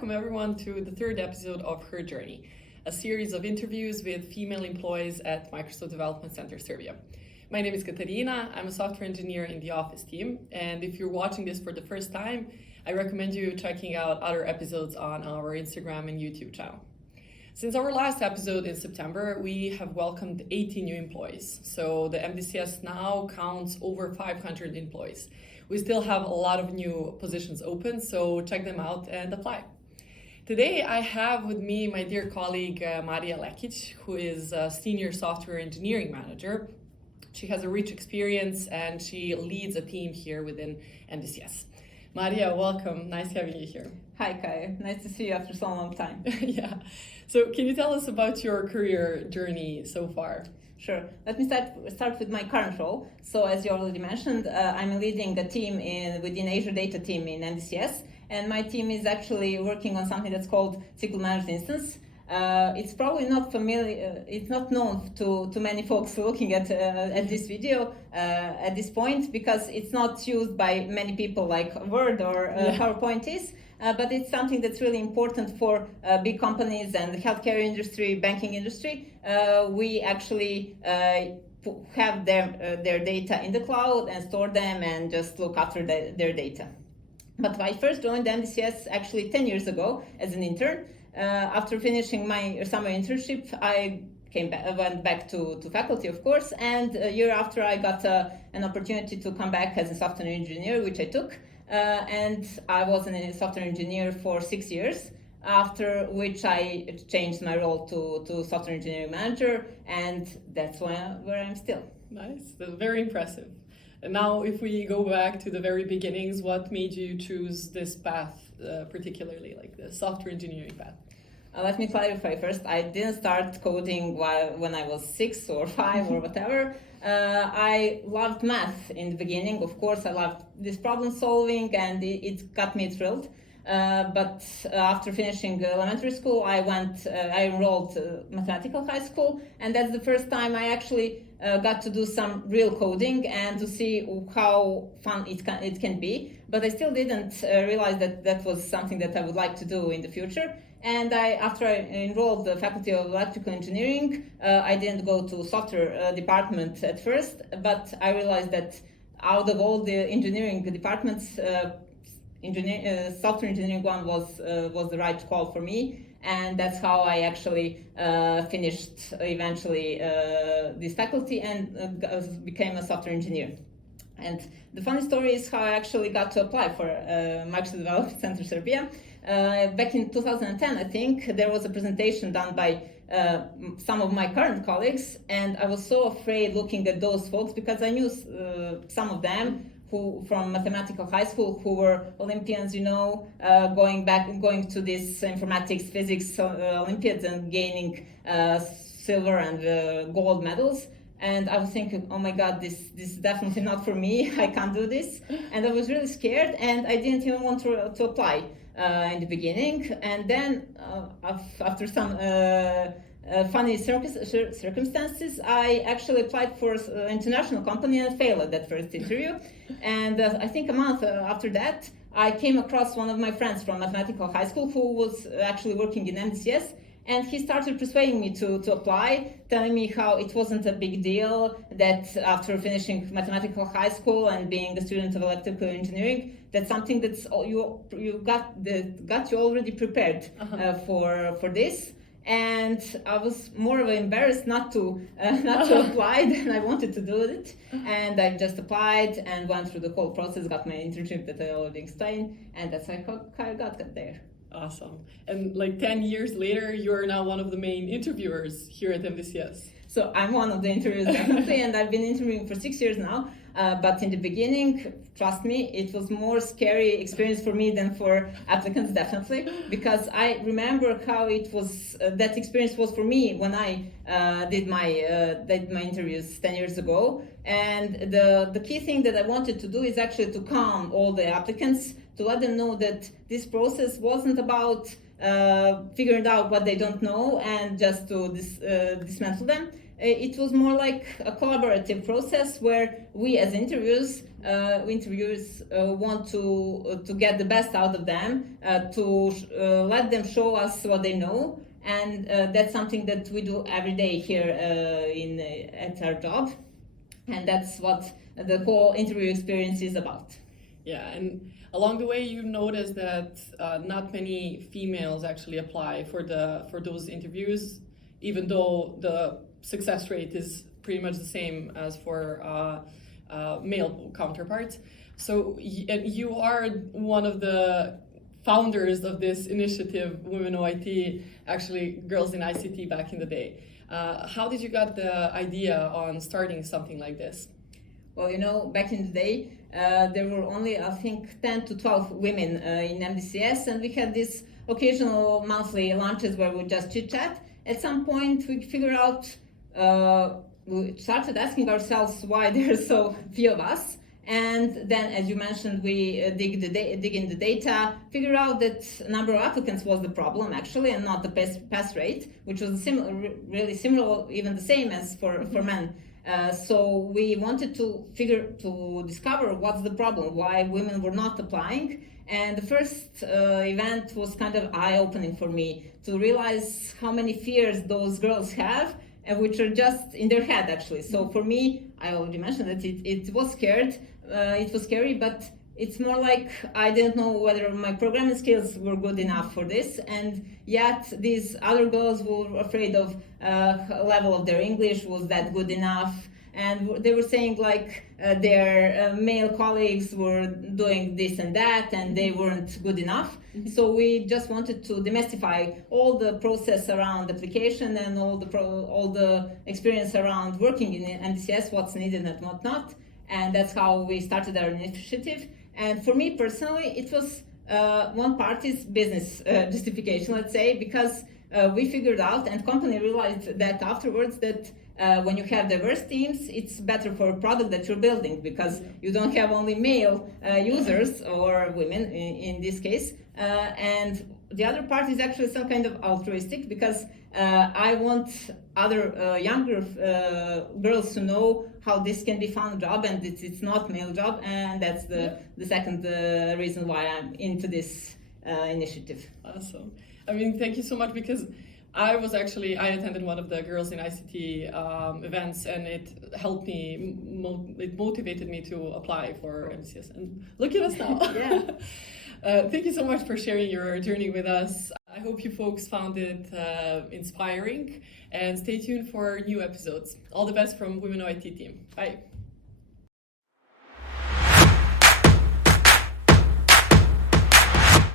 welcome everyone to the third episode of Her Journey, a series of interviews with female employees at Microsoft Development Center Serbia. My name is Katarina, I'm a software engineer in the office team, and if you're watching this for the first time, I recommend you checking out other episodes on our Instagram and YouTube channel. Since our last episode in September, we have welcomed 80 new employees, so the MDCS now counts over 500 employees. We still have a lot of new positions open, so check them out and apply. Today I have with me my dear colleague Marija Lekic, who is a senior software engineering manager. She has a rich experience and she leads a team here within MDCS. Marija, welcome. Nice having you here. Hi, Kaya. Nice to see you after so long time. Yeah. So can you tell us about your career journey so far? Sure. Let me start with my current role. So as you already mentioned, I'm leading a team within Azure Data team in MDCS, and my team is actually working on something that's called SQL Managed Instance. It's probably not familiar, it's not known to many folks looking at this video at this point, because it's not used by many people like Word or PowerPoint is. But it's something that's really important for big companies and the healthcare industry, banking industry. We actually have their data in the cloud and store them and just look after their data. But I first joined MDCS actually 10 years ago as an intern. After finishing my summer internship, I went back to faculty, of course, and a year after I got an opportunity to come back as a software engineer, which I took. And I was a software engineer for 6 years, after which I changed my role to software engineering manager, and that's where I'm still. Nice, that's very impressive. And now if we go back to the very beginnings, what made you choose this path, particularly like the software engineering path? Let me clarify first. I didn't start coding when I was 6 or 5 or whatever. I loved math in the beginning. Of course, I loved this problem solving, and it got me thrilled. But after finishing elementary school, I enrolled mathematical high school, and that's the first time I actually got to do some real coding and to see how fun it can be. But I still didn't realize that was something that I would like to do in the future. And after I enrolled the Faculty of Electrical Engineering, I didn't go to software department at first, but I realized that out of all the engineering departments, software engineering one was the right call for me, and that's how I actually finished eventually this faculty and became a software engineer. And the funny story is how I actually got to apply for Microsoft Development Center Serbia. Back in 2010, I think, there was a presentation done by some of my current colleagues, and I was so afraid looking at those folks because I knew some of them who from mathematical high school who were Olympians, going to this informatics, physics Olympiads and gaining silver and gold medals. And I was thinking, oh my God, this is definitely not for me. I can't do this. And I was really scared, and I didn't even want to apply in the beginning. And then after some funny circumstances, I actually applied for an international company and failed at that first interview. And I think a month after that, I came across one of my friends from mathematical high school who was actually working in MDCS. And he started persuading me to apply, telling me how it wasn't a big deal, that after finishing mathematical high school and being a student of electrical engineering, that's something that's you got you already prepared for this. And I was more of embarrassed not to apply than I wanted to do it. And I just applied and went through the whole process, got my internship that I already explained, and that's how I got there. Awesome. And like 10 years later, you're now one of the main interviewers here at MDCS. So I'm one of the interviewers, definitely, and I've been interviewing for 6 years now. But in the beginning, trust me, it was more scary experience for me than for applicants, definitely, because I remember how it was. That experience was for me when I did my interviews 10 years ago. And the key thing that I wanted to do is actually to calm all the applicants, to let them know that this process wasn't about figuring out what they don't know and just to dismantle them. It was more like a collaborative process where we as interviewers want to get the best out of them, to let them show us what they know, and that's something that we do every day here at our job, and that's what the whole interview experience is about. Yeah, and along the way you noticed that not many females actually apply for those interviews, even though the success rate is pretty much the same as for male counterparts. So you are one of the founders of this initiative, Women Know IT, actually Girls in ICT back in the day. How did you get the idea on starting something like this? Well, back in the day, there were only, I think, 10 to 12 women in MDCS, and we had these occasional monthly lunches where we just chit-chat. At some point, we figured out, we started asking ourselves why there are so few of us. And then, as you mentioned, we dig in the data, figure out that number of applicants was the problem, actually, and not the pass rate, which was really similar, even the same as for men. So we wanted to discover what's the problem, why women were not applying. And the first event was kind of eye-opening for me to realize how many fears those girls have, and which are just in their head, actually. So for me, I already mentioned that it was scared. It was scary, but it's more like I didn't know whether my programming skills were good enough for this, and yet these other girls were afraid of level of their English was that good enough, and they were saying like their male colleagues were doing this and that, and they weren't good enough. So we just wanted to demystify all the process around application and all the experience around working in MDCS, what's needed and what not. And that's how we started our initiative. And for me personally, it was one party's business justification, let's say, because we figured out and company realized that afterwards that when you have diverse teams, it's better for a product that you're building because you don't have only male users or women in this case. And the other part is actually some kind of altruistic because I want other younger girls to know how this can be found job and it's not male job, and that's the second reason why I'm into this initiative. Awesome. I mean, thank you so much, because I attended one of the Girls in ICT events, and it helped me, it motivated me to apply for MDCS, and look at us now. Yeah. Thank you so much for sharing your journey with us. I hope you folks found it inspiring, and stay tuned for new episodes. All the best from Women Know IT team. Bye.